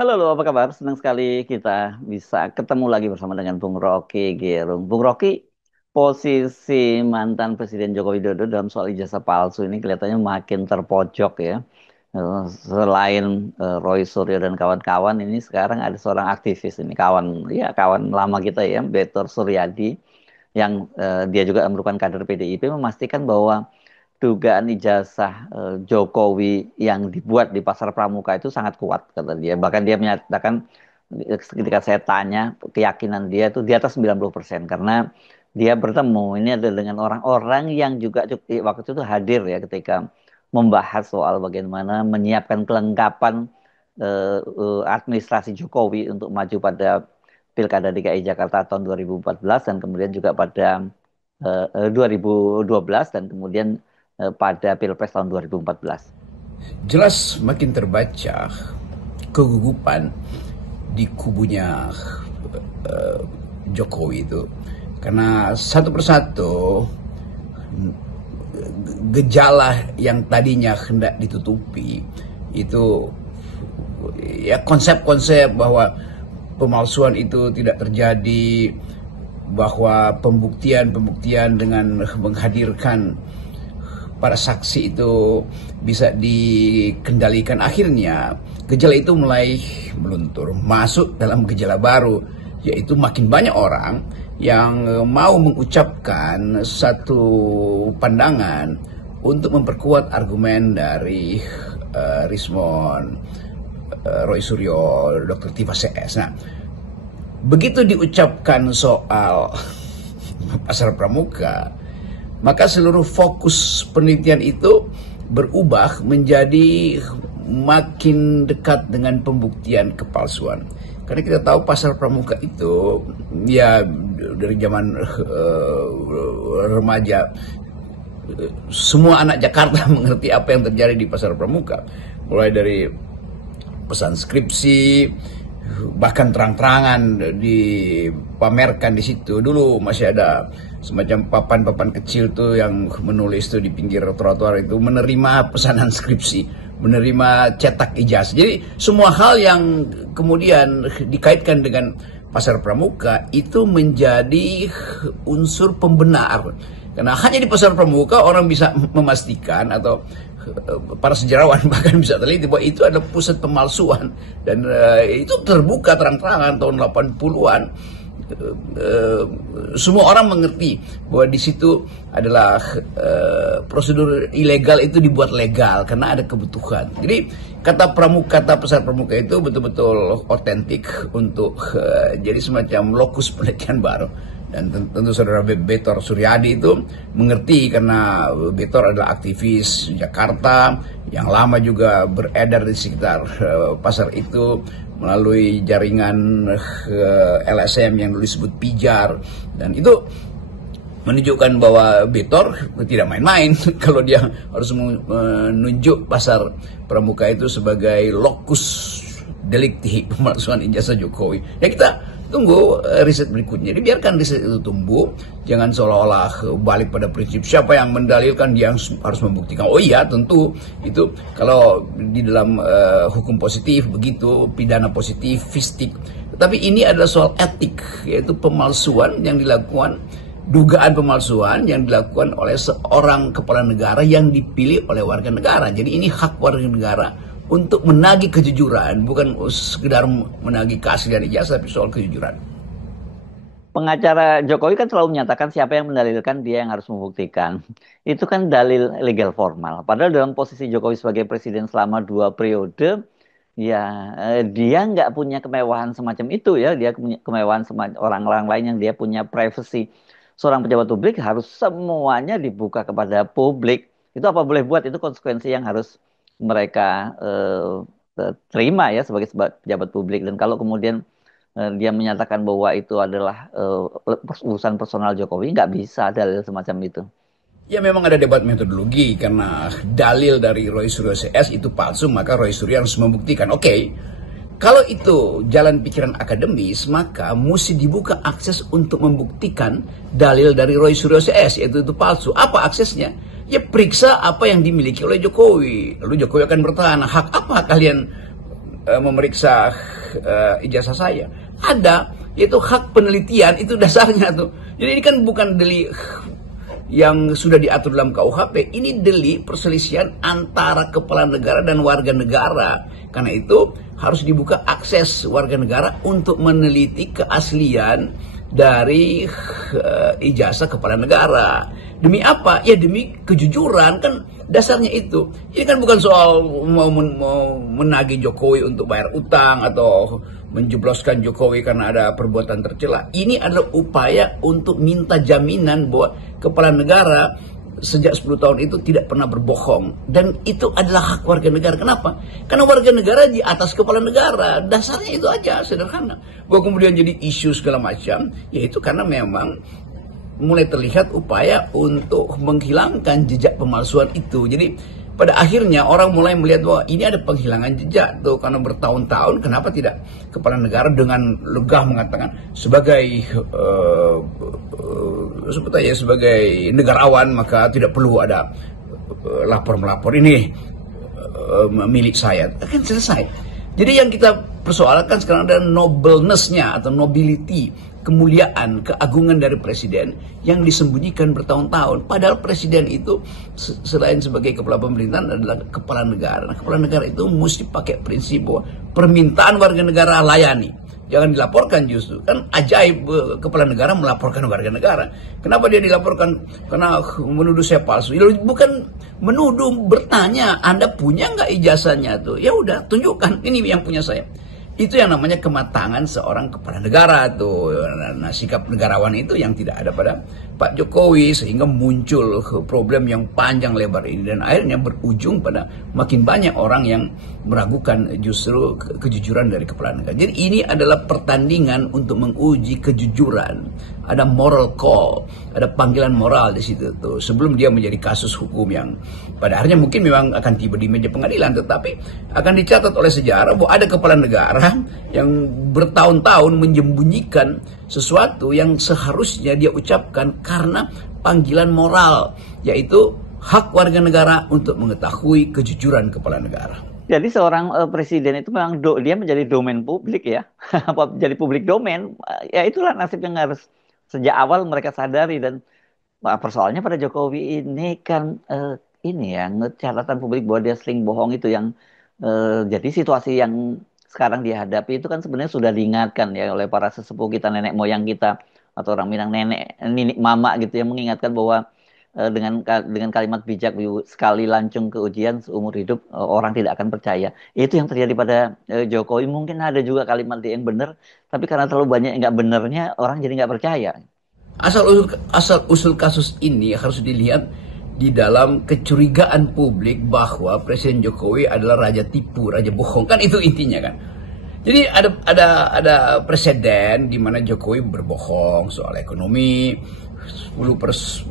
Halo, halo, apa kabar? Senang sekali kita bisa ketemu lagi bersama dengan Bung Rocky Gerung. Bung Rocky, posisi mantan Presiden Joko Widodo dalam soal ijazah palsu ini kelihatannya makin terpojok ya. Selain Roy Suryo dan kawan-kawan, ini sekarang ada seorang aktivis ini, kawan lama kita ya, Betor Suryadi, yang dia juga merupakan kader PDIP, memastikan bahwa dugaan ijazah Jokowi yang dibuat di Pasar Pramuka itu sangat kuat kata dia. Bahkan dia menyatakan ketika saya tanya keyakinan dia itu di atas 90% karena dia bertemu ini adalah dengan orang-orang yang juga waktu itu hadir ya ketika membahas soal bagaimana menyiapkan kelengkapan administrasi Jokowi untuk maju pada Pilkada DKI Jakarta tahun 2014 dan kemudian juga pada 2012 dan kemudian pada Pilpres tahun 2014. Jelas makin terbaca kegugupan di kubunya Jokowi itu, karena satu persatu gejala yang tadinya hendak ditutupi itu, ya, konsep-konsep bahwa pemalsuan itu tidak terjadi, bahwa pembuktian dengan menghadirkan para saksi itu bisa dikendalikan. Akhirnya gejala itu mulai meluntur, masuk dalam gejala baru, yaitu makin banyak orang yang mau mengucapkan satu pandangan untuk memperkuat argumen dari Rismon, Roy Suryo, Dr. Tiva CS. Nah, begitu diucapkan soal Pasar Pramuka, maka seluruh fokus penelitian itu berubah menjadi makin dekat dengan pembuktian kepalsuan. Karena kita tahu Pasar Pramuka itu, ya, dari zaman remaja, semua anak Jakarta mengerti apa yang terjadi di Pasar Pramuka. Mulai dari pesan skripsi, bahkan terang-terangan dipamerkan di situ. Dulu masih ada semacam papan-papan kecil tuh yang menulis tuh di pinggir trotoar itu, menerima pesanan skripsi, menerima cetak ijazah. Jadi semua hal yang kemudian dikaitkan dengan Pasar Pramuka itu menjadi unsur pembenar. Karena hanya di Pasar Pramuka orang bisa memastikan, atau para sejarawan bahkan bisa teliti, bahwa itu adalah pusat pemalsuan. Dan itu terbuka terang-terangan tahun 80-an. Semua orang mengerti bahwa di situ adalah prosedur ilegal itu dibuat legal karena ada kebutuhan. Jadi kata Pasar Pramuka itu betul-betul otentik untuk jadi semacam lokus penelitian baru. Dan tentu saudara Betor Suryadi itu mengerti, karena Betor adalah aktivis Jakarta yang lama juga beredar di sekitar pasar itu melalui jaringan LSM yang dulu disebut Pijar. Dan itu menunjukkan bahwa Betor tidak main-main kalau dia harus menunjuk Pasar Pramuka itu sebagai lokus delikti pemalsuan ijazah Jokowi. Ya, kita tunggu riset berikutnya. Dibiarkan riset itu tumbuh, jangan seolah-olah balik pada prinsip siapa yang mendalilkan dia harus membuktikan. Oh iya, tentu itu kalau di dalam hukum positif begitu, pidana positifistik. Tetapi ini adalah soal etik, yaitu pemalsuan yang dilakukan, dugaan pemalsuan yang dilakukan oleh seorang kepala negara yang dipilih oleh warga negara. Jadi ini hak warga negara untuk menagih kejujuran, bukan sekedar menagih keaslian ijazah, tapi soal kejujuran. Pengacara Jokowi kan selalu menyatakan siapa yang mendalilkan dia yang harus membuktikan. Itu kan dalil legal formal. Padahal dalam posisi Jokowi sebagai presiden selama 2 periode, ya dia nggak punya kemewahan semacam itu ya. Dia punya kemewahan semacam orang-orang lain yang dia punya privacy. Seorang pejabat publik harus semuanya dibuka kepada publik. Itu apa boleh buat, itu konsekuensi yang harus mereka terima ya sebagai pejabat publik. Dan kalau kemudian dia menyatakan bahwa itu adalah urusan personal Jokowi, nggak bisa dalil semacam itu. Ya, memang ada debat metodologi, karena dalil dari Roy Suryo CS itu palsu, maka Roy Suryo harus membuktikan. Oke, kalau itu jalan pikiran akademis, maka mesti dibuka akses untuk membuktikan dalil dari Roy Suryo CS, yaitu itu palsu. Apa aksesnya? Ya, periksa apa yang dimiliki oleh Jokowi. Lalu Jokowi akan bertanya, hak apa kalian memeriksa ijazah saya. Ada, yaitu hak penelitian, itu dasarnya tuh. Jadi ini kan bukan delik yang sudah diatur dalam KUHP, ini delik perselisihan antara kepala negara dan warga negara. Karena itu harus dibuka akses warga negara untuk meneliti keaslian dari ijazah kepala negara. Demi apa? Ya demi kejujuran, kan dasarnya itu. Ini kan bukan soal mau menagih Jokowi untuk bayar utang atau menjebloskan Jokowi karena ada perbuatan tercela. Ini adalah upaya untuk minta jaminan bahwa kepala negara sejak 10 tahun itu tidak pernah berbohong. Dan itu adalah hak warga negara. Kenapa? Karena warga negara di atas kepala negara. Dasarnya itu aja, sederhana. Bahwa kemudian jadi isu segala macam, yaitu karena memang mulai terlihat upaya untuk menghilangkan jejak pemalsuan itu. Jadi pada akhirnya orang mulai melihat bahwa ini ada penghilangan jejak tuh, karena bertahun-tahun kenapa tidak kepala negara dengan legah mengatakan sebagai sebetulnya sebagai negarawan maka tidak perlu ada lapor-melapor, ini milik saya, kan selesai. Jadi yang kita persoalkan sekarang adalah nobleness-nya atau nobility, kemuliaan, keagungan dari presiden yang disembunyikan bertahun-tahun. Padahal presiden itu selain sebagai kepala pemerintahan adalah kepala negara. Nah, kepala negara itu mesti pakai prinsip bahwa permintaan warga negara layani, jangan dilaporkan. Justru kan ajaib, kepala negara melaporkan warga negara. Kenapa dia dilaporkan? Karena menuduh saya palsu. Bukan menuduh, bertanya, Anda punya nggak ijazahnya tuh? Ya udah, tunjukkan, ini yang punya saya. Itu yang namanya kematangan seorang kepala negara tuh. Nah, sikap negarawan itu yang tidak ada pada Pak Jokowi, sehingga muncul problem yang panjang lebar ini dan akhirnya berujung pada makin banyak orang yang meragukan justru kejujuran dari kepala negara. Jadi ini adalah pertandingan untuk menguji kejujuran. Ada moral call, ada panggilan moral di situ tuh. Sebelum dia menjadi kasus hukum yang pada akhirnya mungkin memang akan tiba di meja pengadilan, tetapi akan dicatat oleh sejarah bahwa ada kepala negara yang bertahun-tahun menyembunyikan sesuatu yang seharusnya dia ucapkan karena panggilan moral, yaitu hak warga negara untuk mengetahui kejujuran kepala negara. Jadi seorang presiden itu memang dia menjadi domain publik ya, jadi publik domain. Ya itulah nasib yang harus sejak awal mereka sadari. Dan persoalannya pada Jokowi ini kan ini ya, catatan publik bahwa dia sering bohong itu yang jadi situasi yang sekarang dihadapi itu kan sebenarnya sudah diingatkan ya oleh para sesepuh kita, nenek moyang kita, atau orang bilang nenek mama gitu, yang mengingatkan bahwa dengan kalimat bijak, sekali lancung ke ujian seumur hidup orang tidak akan percaya. Itu yang terjadi pada Jokowi. Mungkin ada juga kalimat dia yang benar, tapi karena terlalu banyak yang nggak benernya orang jadi nggak percaya. Asal usul kasus ini harus dilihat di dalam kecurigaan publik bahwa Presiden Jokowi adalah raja tipu, raja bohong, kan itu intinya kan. Jadi ada presiden di mana Jokowi berbohong soal ekonomi, 10%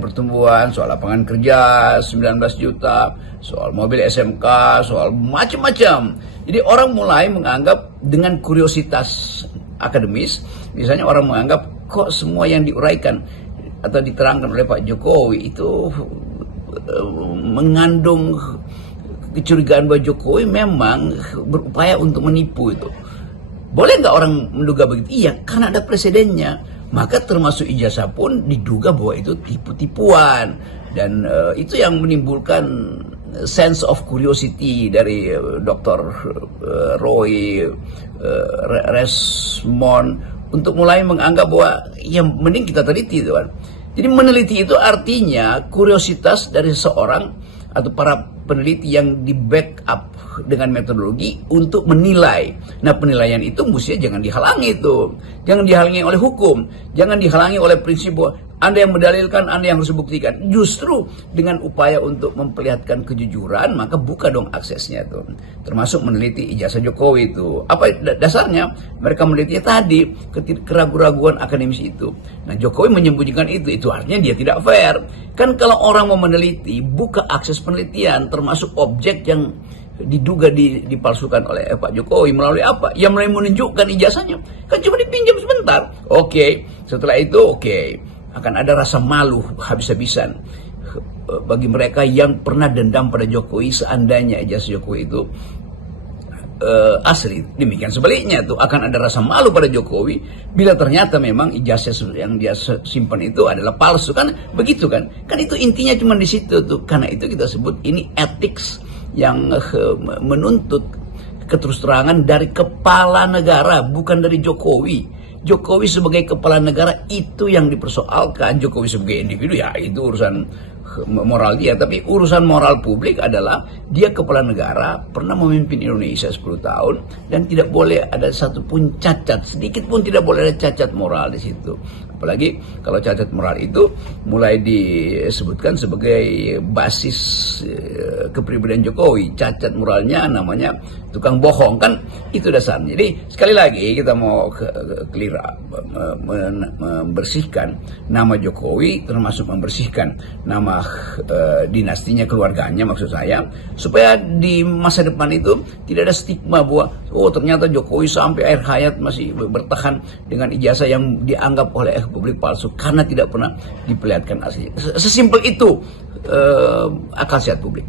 pertumbuhan, soal lapangan kerja 19 juta, soal mobil SMK, soal macam-macam. Jadi orang mulai menganggap dengan kuriositas akademis, misalnya orang menganggap kok semua yang diuraikan atau diterangkan oleh Pak Jokowi itu mengandung kecurigaan bahwa Jokowi memang berupaya untuk menipu itu. Boleh nggak orang menduga begitu? Iya, karena ada presidennya. Maka termasuk ijazah pun diduga bahwa itu tipu-tipuan. Dan itu yang menimbulkan sense of curiosity dari Dr. Roy Resmond untuk mulai menganggap bahwa ya mending kita teliti itu kan. Jadi meneliti itu artinya kuriositas dari seseorang atau para peneliti yang di backup dengan metodologi untuk menilai. Nah, penilaian itu mestinya jangan dihalangi itu. Jangan dihalangi oleh hukum, jangan dihalangi oleh prinsip bahwa Anda yang mendalilkan, Anda yang harus buktikan. Justru dengan upaya untuk memperlihatkan kejujuran, maka buka dong aksesnya tuh. Termasuk meneliti ijazah Jokowi itu. Apa dasarnya? Mereka meneliti tadi keraguan-raguan akademis itu. Nah, Jokowi menyembunyikan itu artinya dia tidak fair. Kan kalau orang mau meneliti, buka akses penelitian, termasuk objek yang diduga dipalsukan oleh Pak Jokowi melalui apa? Ya melalui menunjukkan ijazahnya. Kan cuma dipinjam sebentar. Oke, setelah itu akan ada rasa malu habis-habisan bagi mereka yang pernah dendam pada Jokowi seandainya ijazah Jokowi itu asli. Demikian sebaliknya tuh akan ada rasa malu pada Jokowi bila ternyata memang ijazah yang dia simpan itu adalah palsu, kan begitu kan? Kan itu intinya cuma di situ tuh. Karena itu kita sebut ini ethics yang menuntut keterus terangan dari kepala negara, bukan dari Jokowi. Jokowi sebagai kepala negara itu yang dipersoalkan. Jokowi sebagai individu ya itu urusan moral dia, tapi urusan moral publik adalah dia kepala negara, pernah memimpin Indonesia 10 tahun dan tidak boleh ada satupun cacat, sedikit pun tidak boleh ada cacat moral di situ. Apalagi kalau cacat moral itu mulai disebutkan sebagai basis kepribadian Jokowi. Cacat moralnya namanya tukang bohong, kan itu dasarnya. Jadi sekali lagi kita mau clear membersihkan nama Jokowi, termasuk membersihkan nama dinastinya, keluarganya maksud saya, supaya di masa depan itu tidak ada stigma bahwa oh ternyata Jokowi sampai akhir hayat masih bertahan dengan ijazah yang dianggap oleh publik palsu karena tidak pernah diperlihatkan asli. Sesimpel itu akal sehat publik.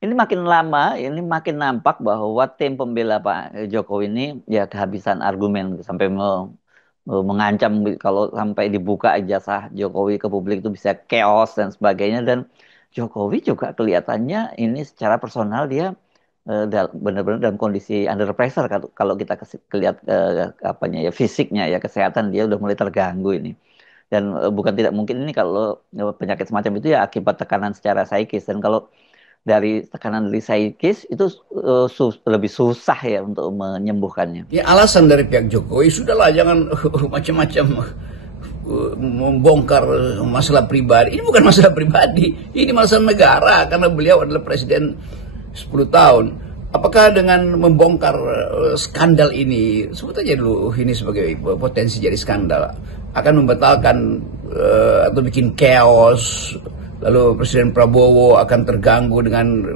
Ini makin lama, ini makin nampak bahwa tim pembela Pak Jokowi ini ya kehabisan argumen sampai mengancam kalau sampai dibuka ijazah Jokowi ke publik itu bisa chaos dan sebagainya. Dan Jokowi juga kelihatannya ini secara personal dia benar-benar dalam kondisi under pressure kalau kita lihat apanya ya fisiknya ya, kesehatan dia udah mulai terganggu ini. Dan bukan tidak mungkin ini kalau penyakit semacam itu ya akibat tekanan secara psikis. Dan kalau dari tekanan dari psikis itu lebih susah ya untuk menyembuhkannya. Ya alasan dari pihak Jokowi, sudahlah jangan macam-macam membongkar masalah pribadi. Ini bukan masalah pribadi, ini masalah negara karena beliau adalah presiden 10 tahun. Apakah dengan membongkar skandal ini, sebut aja dulu ini sebagai potensi jadi skandal, akan membatalkan atau bikin chaos, lalu Presiden Prabowo akan terganggu dengan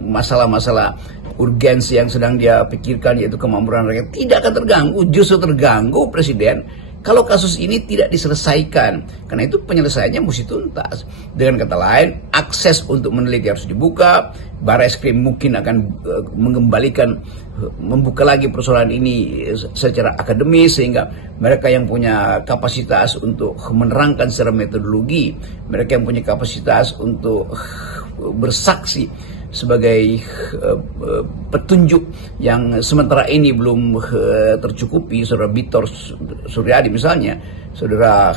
masalah-masalah urgensi yang sedang dia pikirkan, yaitu kemakmuran rakyat? Tidak akan terganggu, justru terganggu Presiden kalau kasus ini tidak diselesaikan. Karena itu penyelesaiannya mesti tuntas. Dengan kata lain, akses untuk meneliti harus dibuka. Barreskrim mungkin akan mengembalikan, membuka lagi persoalan ini secara akademis, sehingga mereka yang punya kapasitas untuk menerangkan secara metodologi, mereka yang punya kapasitas untuk bersaksi sebagai petunjuk yang sementara ini belum tercukupi, saudara Bitor Suryadi misalnya, saudara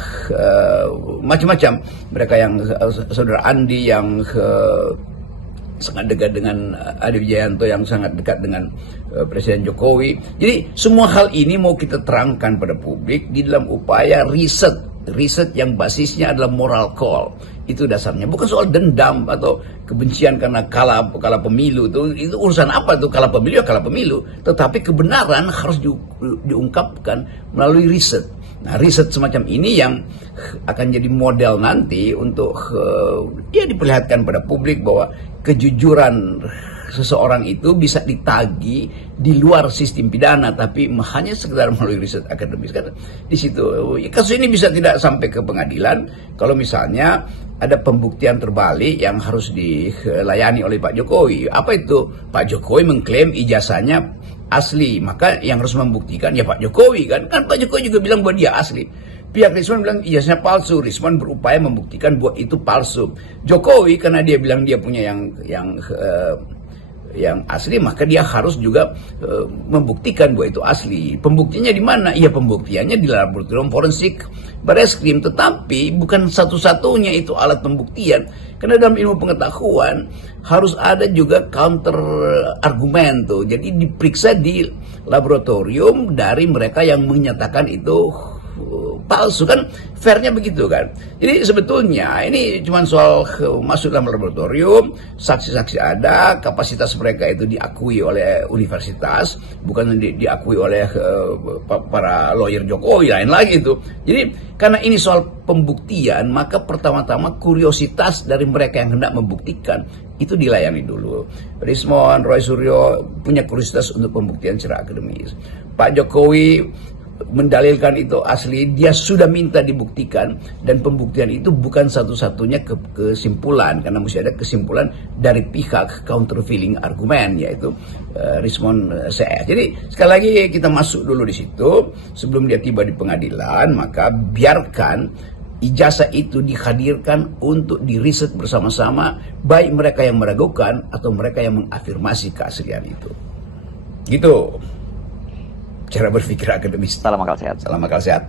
macam-macam, mereka yang saudara Andi yang sangat dekat dengan Adi Wijayanto, yang sangat dekat dengan Presiden Jokowi. Jadi semua hal ini mau kita terangkan pada publik di dalam upaya riset yang basisnya adalah moral call. Itu dasarnya, bukan soal dendam atau kebencian karena kalah pemilu. Itu urusan apa tuh, kalah pemilu ya kalah pemilu. Tetapi kebenaran harus diungkapkan melalui riset. Nah, riset semacam ini yang akan jadi model nanti untuk ya diperlihatkan pada publik bahwa kejujuran seseorang itu bisa ditagih di luar sistem pidana, tapi hanya sekedar melalui riset akademis. Kan di situ kasus ini bisa tidak sampai ke pengadilan kalau misalnya ada pembuktian terbalik yang harus dilayani oleh Pak Jokowi. Apa itu? Pak Jokowi mengklaim ijazahnya asli, maka yang harus membuktikan ya Pak Jokowi kan Pak Jokowi juga bilang bahwa dia asli. Pihak Rizwan bilang ijazahnya palsu, Rizwan berupaya membuktikan bahwa itu palsu. Jokowi karena dia bilang dia punya yang asli, maka dia harus juga membuktikan bahwa itu asli. Pembuktiannya di mana? Ya pembuktiannya di laboratorium forensik Barreskrim, tetapi bukan satu-satunya itu alat pembuktian. Karena dalam ilmu pengetahuan harus ada juga counter argumen tuh. Jadi diperiksa di laboratorium dari mereka yang menyatakan itu palsu, kan fairnya begitu kan. Jadi sebetulnya ini cuma soal masuk dalam laboratorium, saksi-saksi ada, kapasitas mereka itu diakui oleh universitas, bukan diakui oleh para lawyer Jokowi lain lagi itu. Jadi karena ini soal pembuktian, maka pertama-tama kuriositas dari mereka yang hendak membuktikan itu dilayani dulu. Rizwan, Roy Suryo punya kuriositas untuk pembuktian secara akademis. Pak Jokowi mendalilkan itu asli, dia sudah minta dibuktikan, dan pembuktian itu bukan satu-satunya kesimpulan, karena mesti ada kesimpulan dari pihak countervailing argumen, yaitu Rismond CS. Jadi sekali lagi kita masuk dulu di situ sebelum dia tiba di pengadilan, maka biarkan ijazah itu dihadirkan untuk diriset bersama-sama, baik mereka yang meragukan atau mereka yang mengafirmasi keaslian itu. Gitu cara berpikir akademis. Salam akal sehat. Salam akal sehat.